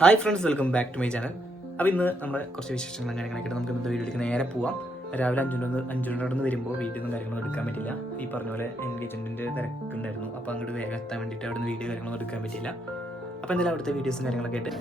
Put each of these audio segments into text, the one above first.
Hi friends welcome back to my channel അപ്പോൾ ഇന്ന് നമ്മുടെ കുറച്ച് വിശേഷങ്ങൾ കാര്യങ്ങളൊക്കെ നമുക്ക് ഇന്നത്തെ വീഡിയോ നേരെ പോവാം. രാവിലെ അവിടെ നിന്ന് വരുമ്പോൾ വീഡിയോയും കാര്യങ്ങളൊന്നും എടുക്കാൻ പറ്റില്ല. ഈ പറഞ്ഞ പോലെ എൻഗേജ്മെന്റിന്റെ തിരക്കുണ്ടായിരുന്നു. അപ്പോൾ അങ്ങോട്ട് വേഗം എത്താൻ വേണ്ടിയിട്ട് അവിടെ നിന്ന് വീഡിയോ കാര്യങ്ങളൊന്നും എടുക്കാൻ പറ്റില്ല അപ്പോൾ എന്തായാലും അവിടുത്തെ വീഡിയോസും കാര്യങ്ങളൊക്കെ ആയിട്ട്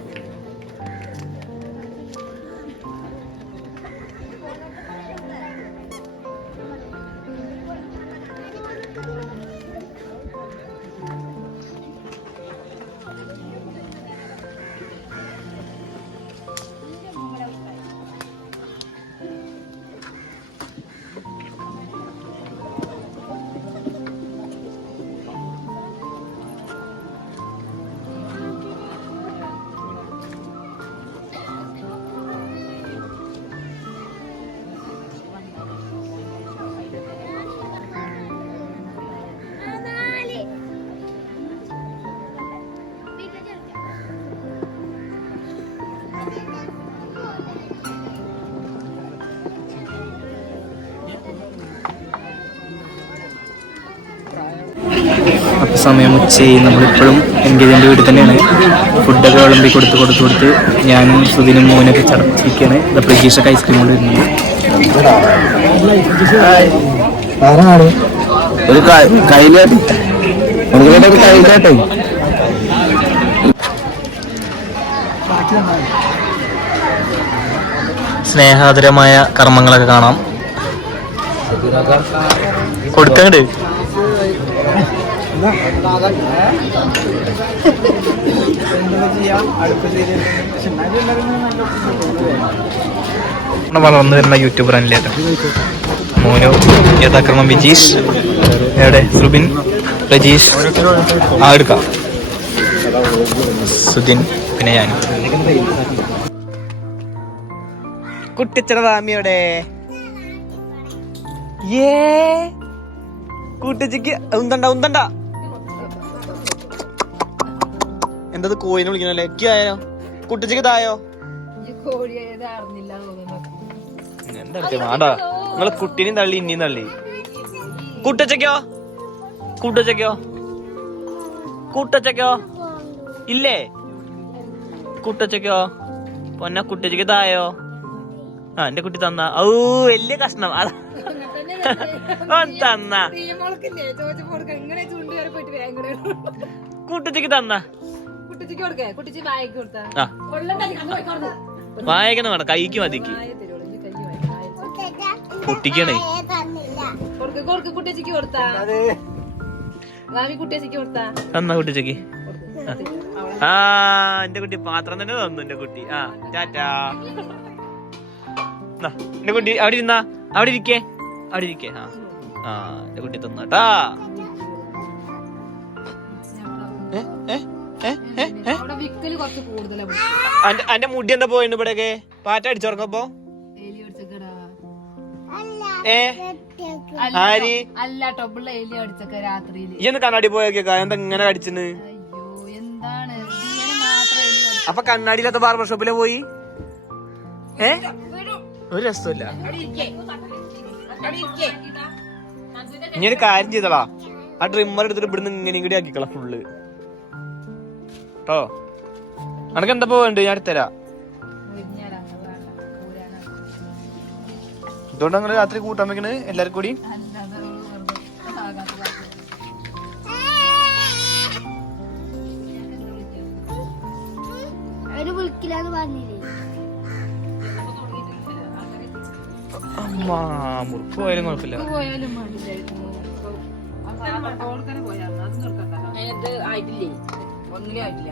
സമയം ഉച്ചയായി. നമ്മളിപ്പോഴും എൻഗേജിന്റെ വീട്ടിൽ തന്നെയാണ്. ഫുഡൊക്കെ വിളമ്പി കൊടുത്ത് കൊടുത്ത് കൊടുത്ത് ഞാനും സുധിനും മോനൊക്കെ ചടച്ചിരിക്കുകയാണ്. ഇത് പ്രതീക്ഷക്ക് ഐസ്ക്രീം കൊണ്ട് വരുന്നത്. ഒരു കയ്യിലാട്ടി കയ്യിലാട്ടെ സ്നേഹാദരമായ കർമ്മങ്ങളൊക്കെ കാണാം. കൊടുക്കങ്ങട് വളർന്നു വരുന്ന യൂട്യൂബർ അല്ലേട്ടോ മോനു യഥാക്രമം വിജീഷ്. എവിടെ? സുബിൻ രജീഷ് ആ എടുക്കാം. സുധിൻ പിന്നെ ഞാൻ. കുട്ടിച്ചട റാമിയോടെ ഏ? കൂട്ടിച്ചിക്ക് ഉന്തണ്ട ഉന്തണ്ട. എന്തത് കോയിനെ വിളിക്കണല്ലേ എനിക്ക് ആയോ കുട്ടിച്ചക്ക് തായോ എന്താ വേണ്ട നിങ്ങളെ കുട്ടീനെയും തള്ളി ഇനിയും തള്ളി കുട്ടച്ചക്കോ കൂട്ടച്ചക്കോ കൂട്ടച്ചക്കോ ഇല്ലേ കൂട്ടച്ചക്കോ പൊന്ന കുട്ടിച്ചക്ക് തായോ ആ എന്റെ കുട്ടി തന്ന ഔ വലിയ കഷ്ണം അതാ ഓൻ തന്ന കൂട്ടച്ചക്ക് ആ. വായക്കുന്ന വേണം. കൈക്ക് മതിക്ക്. കുട്ടിക്കണേ. കുട്ടിച്ചിക്ക് കൊടുത്താ. റാമി കുട്ടിച്ചിക്ക് കൊടുത്താ. തന്ന കുട്ടിച്ചക്ക്? ആ. എന്റെ കുട്ടി പാത്രം തന്നെ തന്നു എന്റെ കുട്ടി. ആ ടാറ്റാ. നാ, എന്റെ കുട്ടി അവിടെ ഇരുന്നാ. അവിടെ ഇരിക്കേ. അവിടെ ഇരിക്കേ. ആ. ആ എന്റെ കുട്ടി തന്നാട്ടാ ഏ, ഏ, അന്റെ മുടി എന്താ പോയിണ്ട് ഇവിടെയൊക്കെ പാറ്റ അടിച്ചോർക്കപ്പോ ഏ? ആരി? ഈ ഒന്ന് കണ്ണാടി പോയേക്കാ എന്താ ഇങ്ങനെ കടിച്ചിന് അപ്പൊ കണ്ണാടിയിലത്തെ ബാർബർ ഷോപ്പിലെ പോയി? ഏ? ഒരു രസമില്ല ഇനി ഒരു കാര്യം ചെയ്തടാ. ആ ട്രിമ്മർ എടുത്തിട്ട് ഇവിടുന്ന് ഇങ്ങനെ കൂടി ആക്കിക്കളാം ഫുള്ള് കേട്ടോ. അനക്ക് എന്താ വേണ്ട? ഞാൻ എടുത്തരാ. ഇതുകൊണ്ട് നിങ്ങൾ രാത്രി കൂട്ടാൻ വെക്കണ്? എല്ലാരും കൂടി? അവർ വിളിക്കില്ലാന്ന് പറഞ്ഞില്ലേ? അമ്മാ മുറുക്ക് പോയാലും കുഴപ്പമില്ല. ആയിട്ടില്ലേ? ഒന്നിലും ആയിട്ടില്ല.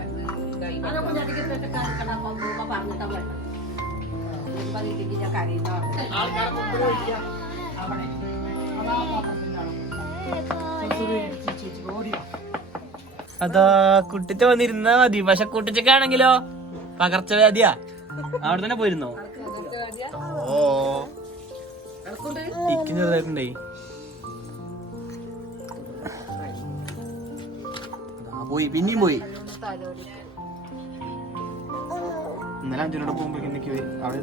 അതാ കുട്ടിച്ച വന്നിരുന്നാ മതി. പക്ഷെ കുട്ടിച്ചക്കാണെങ്കിലോ പകർച്ചവ്യാധിയാ. അവിടെ തന്നെ പോയിരുന്നോ ഓ. ഇക്കും ചെറുതായിട്ടുണ്ടേ. പോയി പിന്നെയും പോയി ഇന്നലെ അഞ്ചിനോട് പോകുമ്പോ എനിക്ക് അവിടെ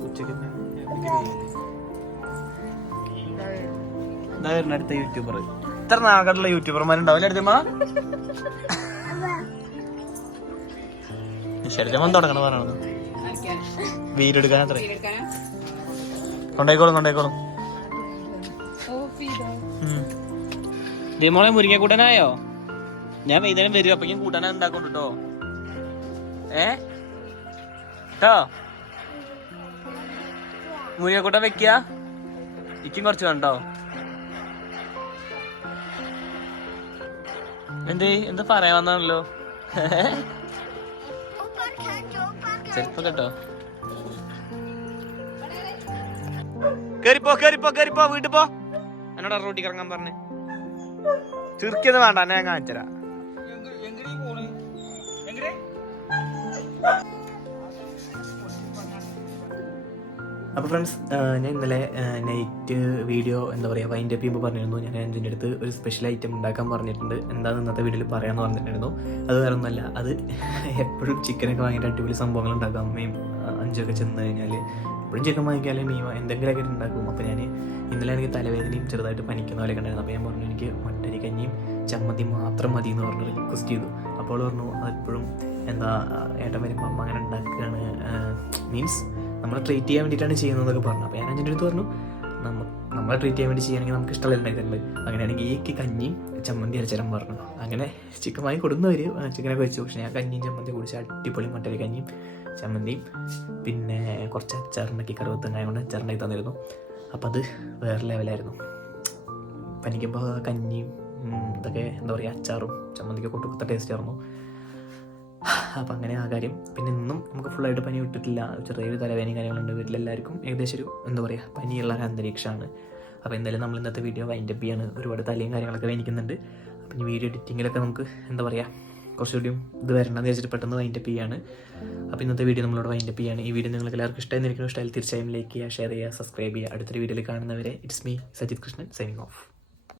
അടുത്ത യൂട്യൂബർ ഇത്ര നാടുള്ള യൂട്യൂബർമാരുണ്ടാവില്ല അടുത്തമ്മ? ശരീരം തുടങ്ങണം പറയണത്? വീരെടുക്കാൻ അത്ര. കൊണ്ടേക്കോളും കൊണ്ടേക്കോളും മോളെ മുരിങ്ങ കൂട്ടാനായോ ഞാൻ വൈകുന്നേരം വരും അപ്പഴേക്കും കൂട്ടാൻ ഉണ്ടാക്കും കേട്ടോ. ഏ? കേട്ടോ മുരിങ്ങക്കൂട്ടൻ വെക്കുക ഇക്കും കുറച്ച് വേണ്ടോ എന്ത്? എന്താ പറയാൻ വന്നാണല്ലോ ചെറുപ്പം കേട്ടോ. കേറിപ്പോ കേറിപ്പോ കേറിപ്പോ വീട്ടിൽ പോ. എന്നോട് റോട്ടിക്ക് ഇറങ്ങാൻ പറഞ്ഞേ? ചുരുക്കിയത് വേണ്ട എന്നെ ഞാൻ எங்கடி അപ്പോൾ ഫ്രണ്ട്സ് ഞാൻ ഇന്നലെ നൈറ്റ് വീഡിയോ എന്താ പറയുക വൈൻഡ് അപ്പ് ചെയ്യുമ്പോൾ പറഞ്ഞിരുന്നു. ഞാൻ എന്റെ അടുത്ത് ഒരു സ്പെഷ്യൽ ഐറ്റം ഉണ്ടാക്കാൻ പറഞ്ഞിട്ടുണ്ട്. എന്താണെന്ന് ഇന്നത്തെ വീഡിയോയിൽ പറയാമെന്ന് പറഞ്ഞിട്ടുണ്ടായിരുന്നു. അത് വേറെ ഒന്നല്ല അത് എപ്പോഴും ചിക്കനൊക്കെ വാങ്ങിയിട്ട് അടിപൊളി സംഭവങ്ങൾ ഉണ്ടാക്കാം. അമ്മയും അഞ്ചൊക്കെ ചെന്ന് കഴിഞ്ഞാൽ എപ്പോഴും ചിക്കൻ വാങ്ങിക്കാലും എന്തെങ്കിലും എന്തെങ്കിലുമൊക്കെ ഉണ്ടാക്കും. അപ്പോൾ ഞാൻ ഇന്നലെ എനിക്ക് തലവേദനയും ചെറുതായിട്ട് പനിക്കുന്ന പോലെ ഉണ്ടായിരുന്നു. അപ്പോൾ ഞാൻ പറഞ്ഞു എനിക്ക് മട്ടരി കഞ്ഞിയും ചമ്മന്തി മാത്രം മതി എന്ന് പറഞ്ഞ് റിക്വസ്റ്റ് ചെയ്തു. അപ്പോൾ പറഞ്ഞു അതെപ്പോഴും എന്താ ഏട്ടൻ വരുമ്പോൾ അമ്മ അങ്ങനെ ഉണ്ടാക്കുകയാണ് മീൻസ് നമ്മളെ ട്രീറ്റ് ചെയ്യാൻ വേണ്ടിയിട്ടാണ് ചെയ്യുന്നതൊക്കെ പറഞ്ഞു. അപ്പോൾ ഞാൻ അഞ്ചിന്റെ അടുത്ത് പറഞ്ഞു നമ്മൾ നമ്മളെ ട്രീറ്റ് ചെയ്യാൻ വേണ്ടി ചെയ്യുകയാണെങ്കിൽ നമുക്ക് ഇഷ്ടമല്ല ഉണ്ടാക്കുന്നത് അങ്ങനെയാണെങ്കിൽ ഈക്ക് കഞ്ഞിയും ചമ്മന്തി അരച്ചരം പറഞ്ഞു. അങ്ങനെ ചിക്കൻ വാങ്ങി കൊടുക്കുന്നവർ ചിക്കനൊക്കെ വെച്ചു. പക്ഷേ ഞാൻ കഞ്ഞിയും ചമ്മന്തി കുടിച്ച് അടിപൊളി മട്ടരി കഞ്ഞിയും ചമ്മന്തിയും പിന്നെ കുറച്ച് അച്ചാറുണ്ടാക്കി കറുവത്തങ്ങായ കൊണ്ട് അച്ചാറുണ്ടാക്കി തന്നിരുന്നു. അപ്പം അത് വേറെ ലെവലായിരുന്നു. പനിക്കുമ്പോൾ കഞ്ഞിയും ഇതൊക്കെ എന്താ പറയുക അച്ചാറും ചമ്മന്തിക്ക് കൊട്ടുകുത്ത ടേസ്റ്റ് ആയിരുന്നു. അപ്പം അങ്ങനെ ആ കാര്യം. പിന്നെ ഇന്നും നമുക്ക് ഫുള്ളായിട്ട് പനി വിട്ടിട്ടില്ല. ചെറിയൊരു തലവേദനയും കാര്യങ്ങളുണ്ട് വീട്ടിലെല്ലാവർക്കും ഏകദേശം ഒരു എന്താ പറയുക പനിയുള്ള ഒരു അന്തരീക്ഷമാണ്. അപ്പോൾ എന്തായാലും നമ്മൾ ഇന്നത്തെ വീഡിയോ വൈൻഡ് അപ്പ് ചെയ്യാണ്. ഒരുപാട് തലയും കാര്യങ്ങളൊക്കെ വേണിക്കുന്നുണ്ട്. അപ്പം ഇനി വീഡിയോ എഡിറ്റിങ്ങിലൊക്കെ നമുക്ക് എന്താ പറയുക കുറച്ചുകൂടിയും ഇത് വരണമെന്ന് വെച്ചിട്ട് പെട്ടെന്ന് വൈൻഡ് അപ്പ് ചെയ്യാണ്. അപ്പോൾ ഇന്നത്തെ വീഡിയോ നമ്മളോട് വൈൻഡ് അപ്പ് ചെയ്യാണ്. ഈ വീഡിയോ നിങ്ങൾക്ക് എല്ലാവർക്കും ഇഷ്ടമായി നിൽക്കുന്ന ഇഷ്ടമായി തീർച്ചയായും ലൈക്ക് ചെയ്യുക ഷെയർ ചെയ്യുക സബ്സ്ക്രൈബ് ചെയ്യുക. അടുത്തൊരു വീഡിയോയിൽ കാണുന്നവരെ it's me Sajith Krishnan signing off